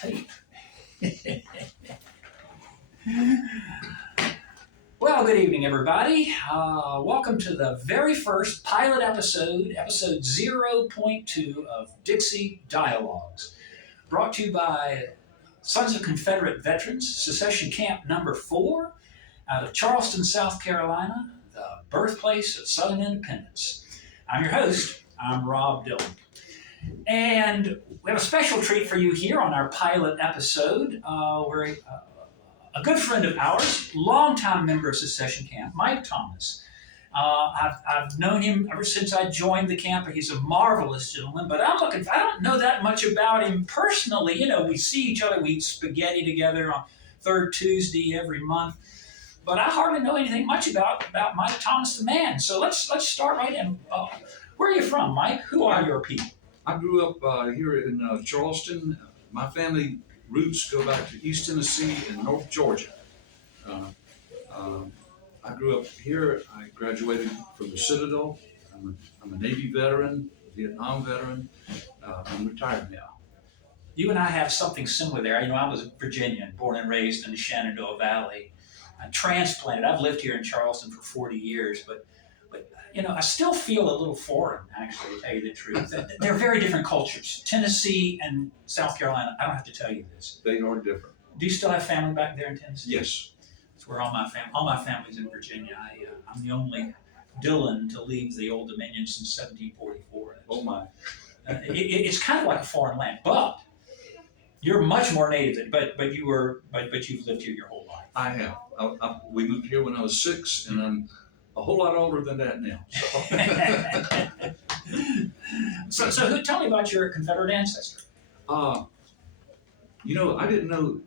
tape. Well, good evening, everybody. Welcome to the very first pilot episode 0.2 of Dixie Dialogues, brought to you by Sons of Confederate Veterans, Secession Camp number 4, out of Charleston, South Carolina, the birthplace of Southern independence. I'm your host. I'm Rob Dillon. And we have a special treat for you here on our pilot episode. We're a good friend of ours, longtime member of Secession Camp, Mike Thomas. I've known him ever since I joined the camp. He's a marvelous gentleman, but I don't know that much about him personally. You know, we see each other, we eat spaghetti together on third Tuesday every month, but I hardly know anything much about Mike Thomas the man. So let's start right in. Where are you from, Mike? Who are your people? I grew up here in Charleston. My family roots go back to East Tennessee and North Georgia. I grew up here. I graduated from the Citadel. I'm a Navy veteran, a Vietnam veteran. I'm retired now. You and I have something similar there. You know, I was a Virginian, born and raised in the Shenandoah Valley. I transplanted. I've lived here in Charleston for 40 years, but you know, I still feel a little foreign, actually, to tell you the truth. They're very different cultures. Tennessee and South Carolina, I don't have to tell you this. They are different. Do you still have family back there in Tennessee? Yes. That's where all my family's in Virginia. I'm the only Dillon to leave the Old Dominion since 1744. Oh my. It's kind of like a foreign land, but you're much more native. But you've lived here your whole life. I have. We moved here when I was 6, and I'm a whole lot older than that now. So tell me about your Confederate ancestry. You know, I didn't know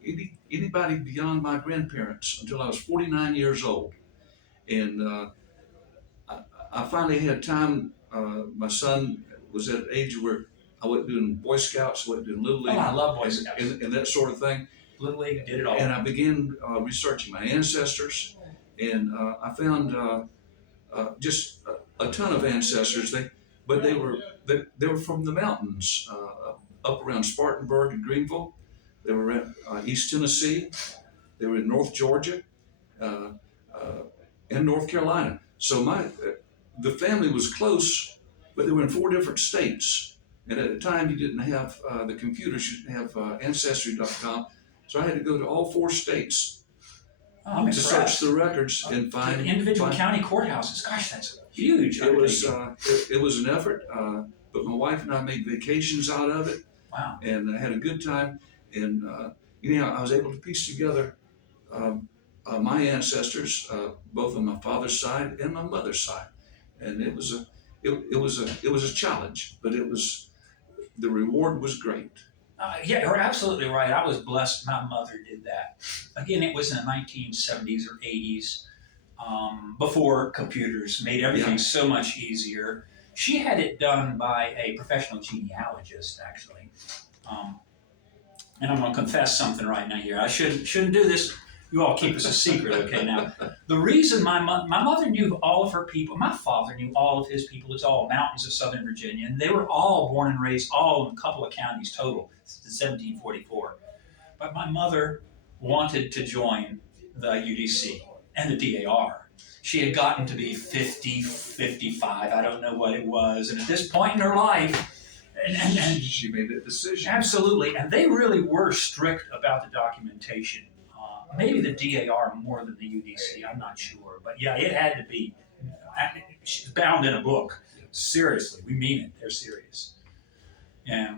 anybody beyond my grandparents until I was 49 years old. And I finally had time. My son was at an age where I wasn't doing Boy Scouts, I wasn't doing Little League. Oh, I love Boy Scouts. And that sort of thing. Little League, did it all. And I began researching my ancestors, and I found just a ton of ancestors. They were from the mountains, up around Spartanburg and Greenville. They were in East Tennessee. They were in North Georgia, and North Carolina. So the family was close, but they were in 4 different states. And at the time, you didn't have the computers. You didn't have Ancestry.com. So I had to go to all 4 states to search the records and find the individual county courthouses. Gosh, that's huge. It was an effort, but my wife and I made vacations out of it. Wow. And I had a good time. And I was able to piece together my ancestors, both on my father's side and my mother's side. And it was a challenge, but the reward was great. Yeah, you're absolutely right. I was blessed my mother did that. Again, it was in the 1970s or 80s, before computers made everything so much easier. She had it done by a professional genealogist, actually. And I'm going to confess something right now here. I shouldn't do this. You all keep this a secret, okay? Now, the reason my mother knew all of her people, my father knew all of his people. It's all mountains of Southern Virginia, and they were all born and raised, all in a couple of counties total, since 1744. But my mother wanted to join the UDC and the DAR. She had gotten to be 50, 55, I don't know what it was, and at this point in her life, and she made that decision. Absolutely, and they really were strict about the documentation. Maybe the DAR more than the UDC, I'm not sure. But yeah, it had to be bound in a book. Seriously, we mean it. They're serious. Yeah.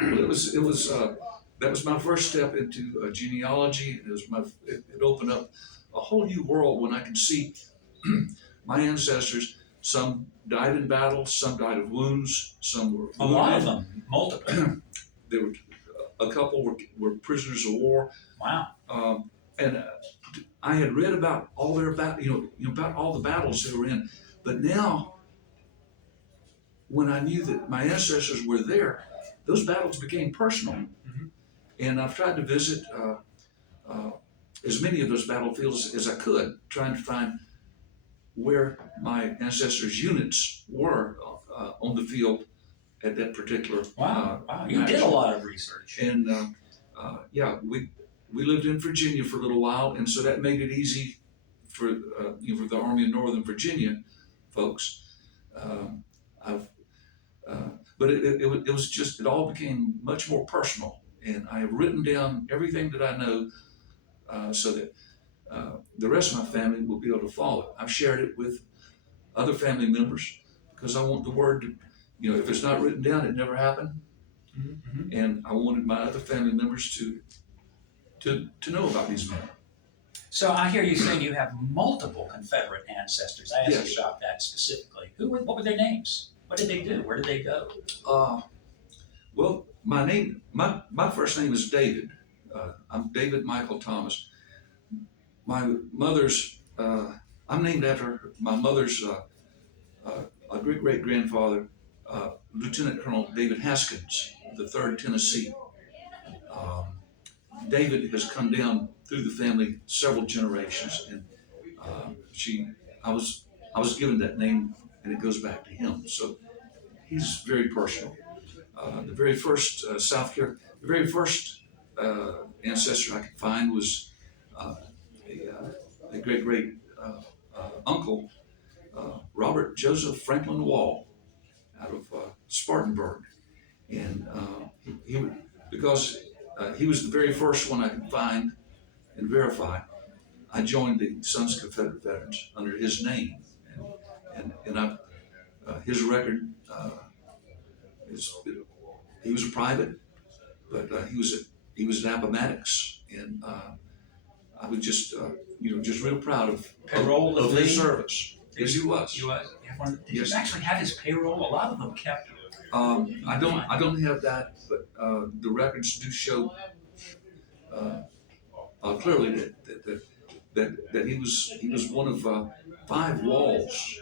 It was that was my first step into genealogy. It opened up a whole new world when I could see my ancestors. Some died in battle, some died of wounds, some were wounded. A lot of them, multiple. There were a couple were prisoners of war. Wow. And I had read about all their about all the battles they were in, but now, when I knew that my ancestors were there, those battles became personal. Mm-hmm. And I've tried to visit as many of those battlefields as I could, trying to find where my ancestors' units were on the field at that particular. Wow! You did a lot of research. And yeah, we lived in Virginia for a little while, and so that made it easy for for the Army of Northern Virginia folks. Um, I've but it was just, it all became much more personal, and I have written down everything that I know, so that the rest of my family will be able to follow it. I've shared it with other family members because I want the word to, if it's not written down, it never happened. Mm-hmm. And I wanted my other family members to know about these men. So I hear you saying you have multiple Confederate ancestors. I asked Yes. you about that specifically. What were their names? What did they do? Where did they go? Well, my first name is David. I'm David Michael Thomas. My mother's, I'm named after my mother's a great grandfather, Lieutenant Colonel David Haskins, the 3rd Tennessee. Um, David has come down through the family several generations, and I was given that name, and it goes back to him. So he's very personal. The very first the very first ancestor I could find was uh, a great uncle, Robert Joseph Franklin Wall, out of Spartanburg, and he because he was the very first one I could find and verify. I joined the Sons of Confederate Veterans under his name, and his record is, he was a private, but he was at Appomattox, and I was just real proud of his service. Yes, he was. You was. Did Yes. you actually have his payroll? A lot of them kept. I don't have that, but the records do show clearly that he was one of 5 Walls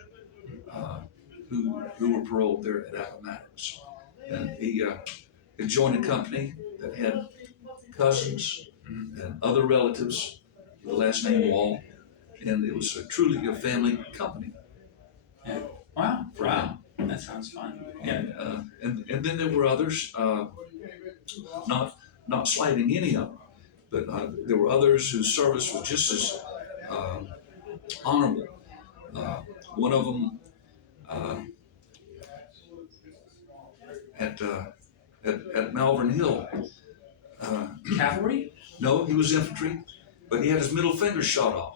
who were paroled there at Appomattox, and he joined a company that had cousins and other relatives with the last name Wall, and it was truly a family company. Yeah. Wow. That sounds fun. Yeah. And then there were others, not slighting any of them, but there were others whose service was just as honorable. One of them at Malvern Hill. Cavalry? No, he was infantry, but he had his middle finger shot off.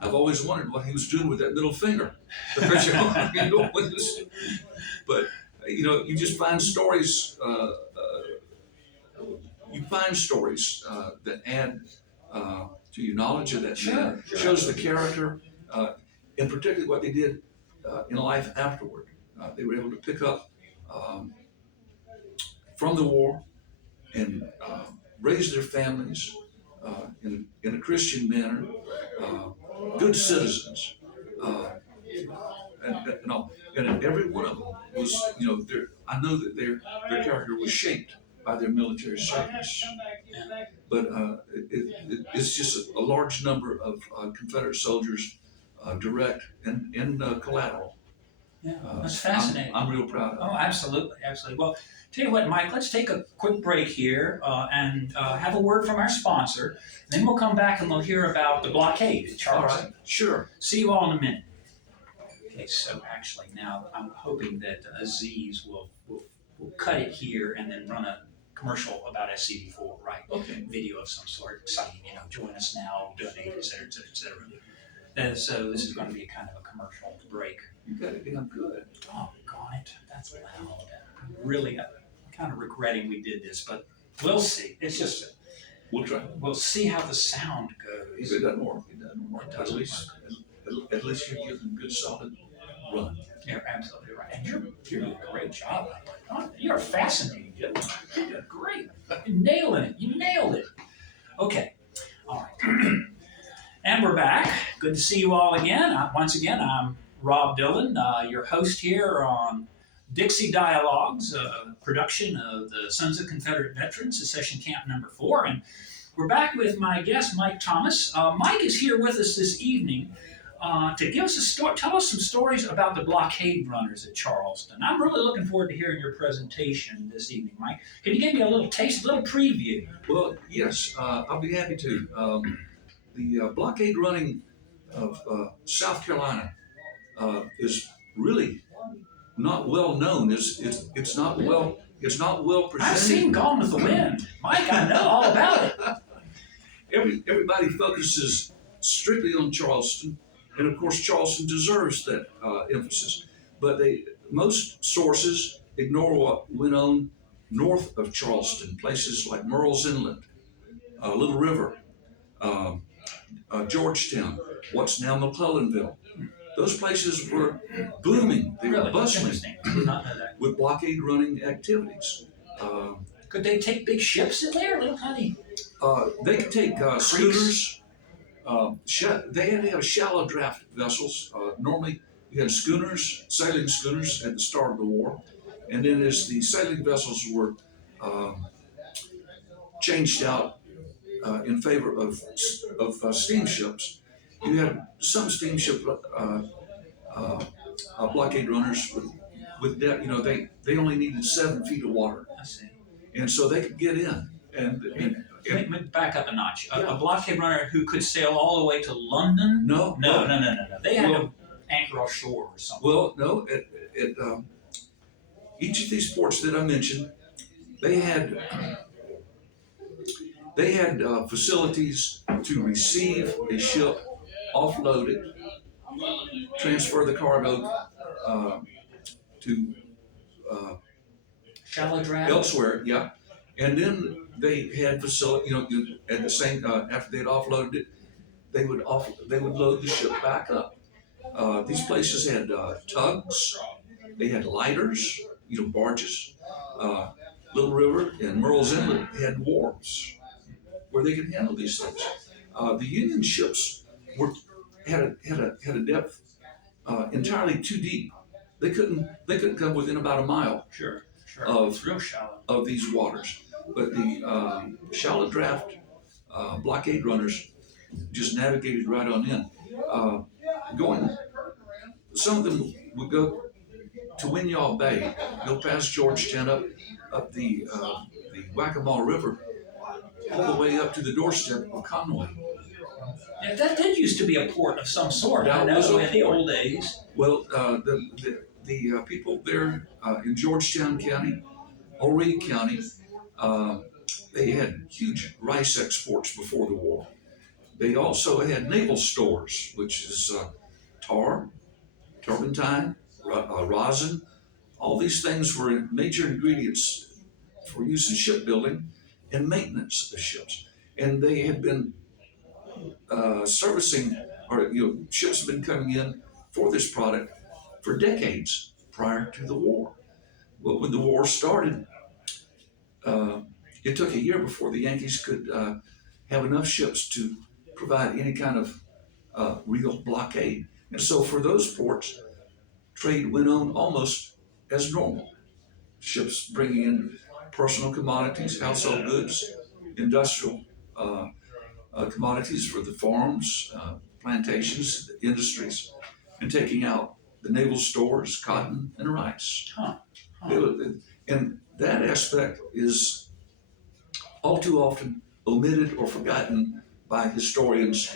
I've always wondered what he was doing with that middle finger. But you just find stories. You find stories that add to your knowledge of that man. Sure. Shows the character, and particularly what they did in life afterward. They were able to pick up from the war and raise their families in a Christian manner, good citizens, and all. And every one of them was, I know that their character was shaped by their military service. But it's just a large number of Confederate soldiers, direct and collateral. Yeah, that's fascinating. I'm real proud of it. Oh, absolutely. Well, tell you what, Mike, let's take a quick break here and have a word from our sponsor. Then we'll come back and we'll hear about the blockade at Charleston. All right, sure. See you all in a minute. Okay, so actually now I'm hoping that Aziz will cut it here and then run a commercial about SCD4, right? Okay. Video of some sort, exciting, join us now, donate, et cetera, et cetera, et cetera. And so this is going to be kind of a commercial break. You got it damn good. Oh, God, that's loud. Really, I'm kind of regretting we did this, but we'll see. It's just, We'll try. we'll see how the sound If goes. it doesn't work, it doesn't work. It doesn't At least you're giving a good solid run. You're absolutely right. And you're doing a great job. You're fascinating. You're doing great. You're nailing it. You nailed it. Okay. All right. And we're back. Good to see you all again. Once again, I'm Rob Dillon, your host here on Dixie Dialogues, a production of the Sons of Confederate Veterans, Secession Camp number 4. And we're back with my guest, Mike Thomas. Mike is here with us this evening to give us a story. Tell us some stories about the blockade runners at Charleston. I'm really looking forward to hearing your presentation this evening, Mike. Can you give me a little taste, a little preview? Well, yes, I'll be happy to. The blockade running of South Carolina is really not well known. It's not well presented. I've seen Gone with the Wind, Mike. I know all about it. Everybody focuses strictly on Charleston, and of course Charleston deserves that emphasis. But most sources ignore what went on north of Charleston, places like Murrells Inlet, Little River, Georgetown, what's now McClellanville. Those places were booming. They were bustling I did not know that. with blockade running activities. Could they take big ships in there, little honey? They could take schooners. They had to have shallow draft vessels. Normally, you had schooners, sailing schooners at the start of the war. And then as the sailing vessels were changed out in favor of steamships, you had some steamship blockade runners with depth. They only needed 7 feet of water. I see. And so they could get in. Let me back up a notch. A blockade runner who could sail all the way to London? No. They had to anchor offshore or something. Well, no. Each of these ports that I mentioned, they had facilities to receive a ship, offload it, transfer the cargo to shallow draft elsewhere. Yeah, and then they had facility. At the same after they'd offloaded it, they would load the ship back up. These places had tugs. They had lighters. Barges. Little River and Murrells Inlet had wharves where they could handle these things. The Union ships had a depth entirely too deep. They couldn't come within about a mile. Sure. Of real shallow of these waters. But the shallow draft blockade runners just navigated right on in. Some of them would go to Winyaw Bay, go past Georgetown, up the Whack-A-Mole River, all the way up to the doorstep of Conway. Yeah, that did used to be a port of some sort. I know in the old days. Well, the people there in Georgetown County, Horry County, they had huge rice exports before the war. They also had naval stores, which is tar, turpentine, rosin. All these things were major ingredients for use in shipbuilding and maintenance of ships. And they had been servicing, or ships have been coming in for this product for decades prior to the war. But when the war started, it took a year before the Yankees could have enough ships to provide any kind of real blockade. And so for those ports, trade went on almost as normal. Ships bringing in personal commodities, household goods, industrial commodities for the farms, plantations, industries, and taking out the naval stores, cotton, and rice. And that aspect is all too often omitted or forgotten by historians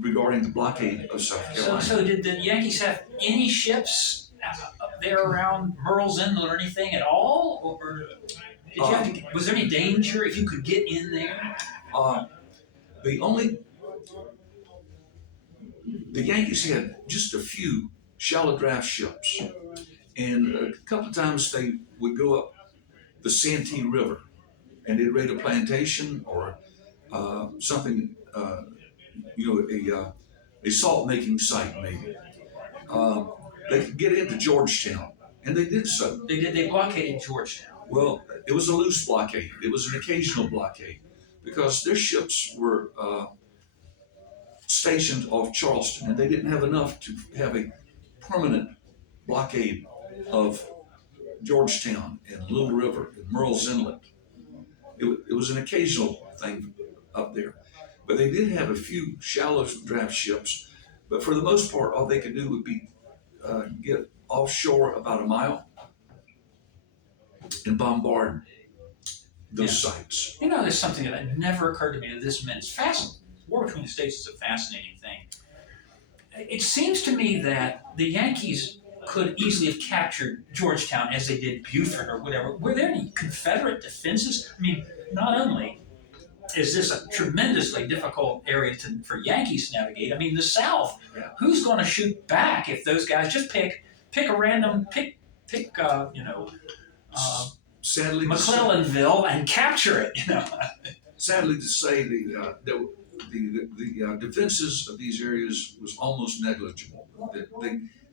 regarding the blockade of South Carolina. So did the Yankees have any ships up there around Murrells Inlet or anything at all? Or was there any danger if you could get in there? The Yankees had just a few shallow draft ships, and a couple of times they would go up the Santee River, and they'd raid a plantation or something, a salt making site maybe. They could get into Georgetown, and they did so. They blockaded Georgetown. Well, it was a loose blockade. It was an occasional blockade because their ships were stationed off Charleston, and they didn't have enough to have a permanent blockade of Georgetown and Little River and Murrells Inlet. It was an occasional thing up there. But they did have a few shallow draft ships, but for the most part, all they could do would be get offshore about a mile and bombard those sites. You know, there's something that never occurred to me to this minute. It's fascinating. War between the states is a fascinating thing. It seems to me that the Yankees could easily have captured Georgetown as they did Beaufort or whatever. Were there any Confederate defenses? I mean, not only is this a tremendously difficult area for Yankees to navigate, I mean, the South, who's going to shoot back if those guys just pick a random, Sadly, McClellanville and capture it, you know? Sadly to say, the defenses of these areas was almost negligible.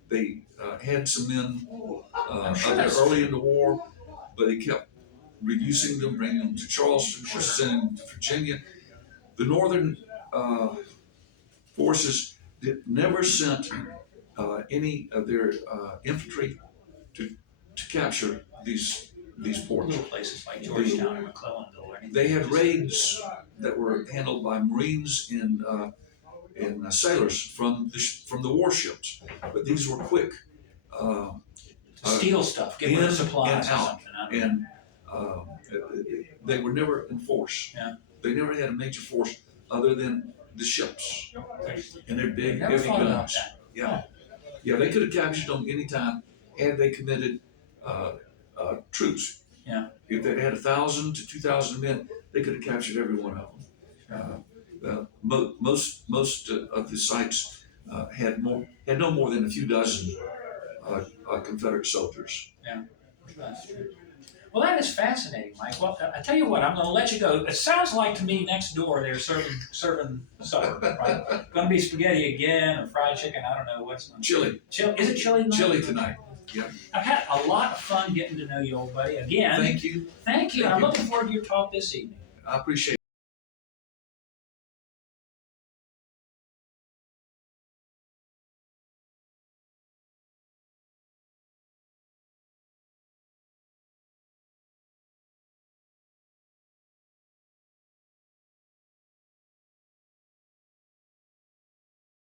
They had some men early in the war, but they kept reducing them, bringing them to Charleston, sending them to Virginia. The Northern forces never sent any of their infantry to capture these ports. Little places like Georgetown or McClellanville or anything. They had raids that were handled by Marines and sailors from the warships, but these were quick. Steal stuff, get rid of supplies and or out, something. and they were never in force. Yeah. They never had a major force other than the ships and their big, Never heavy thought about guns. that. Yeah, they could have captured them anytime had they committed troops. Yeah. If they had 1,000 to 2,000 men, they could have captured every one of them. Most of the sites had no more than a few dozen Confederate soldiers. Yeah, that's true. Well, that is fascinating, Mike. Well, I tell you what, I'm going to let you go. It sounds like to me next door they're serving supper, right? Going to be spaghetti again or fried chicken. I don't know what's on. Chili. Is it chili tonight? Chili tonight. Yeah. I've had a lot of fun getting to know you, old buddy. Again. Thank you. Thank you. I'm looking forward to your talk this evening. I appreciate it.